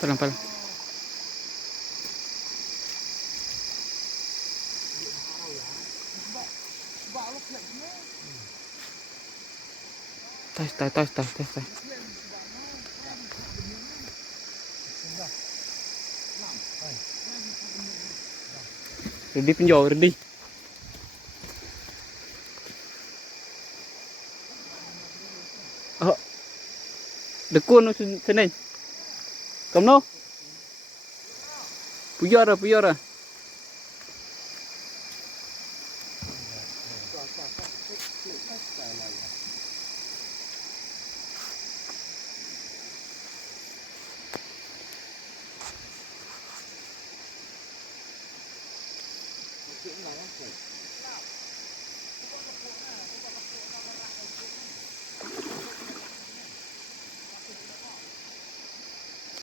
Pelan-pelan. Tes, tes, tes, tes, tes, tes. Ready penjauh, ready. Oh, dekun nu sini. Kamu no? Puyara, puyara.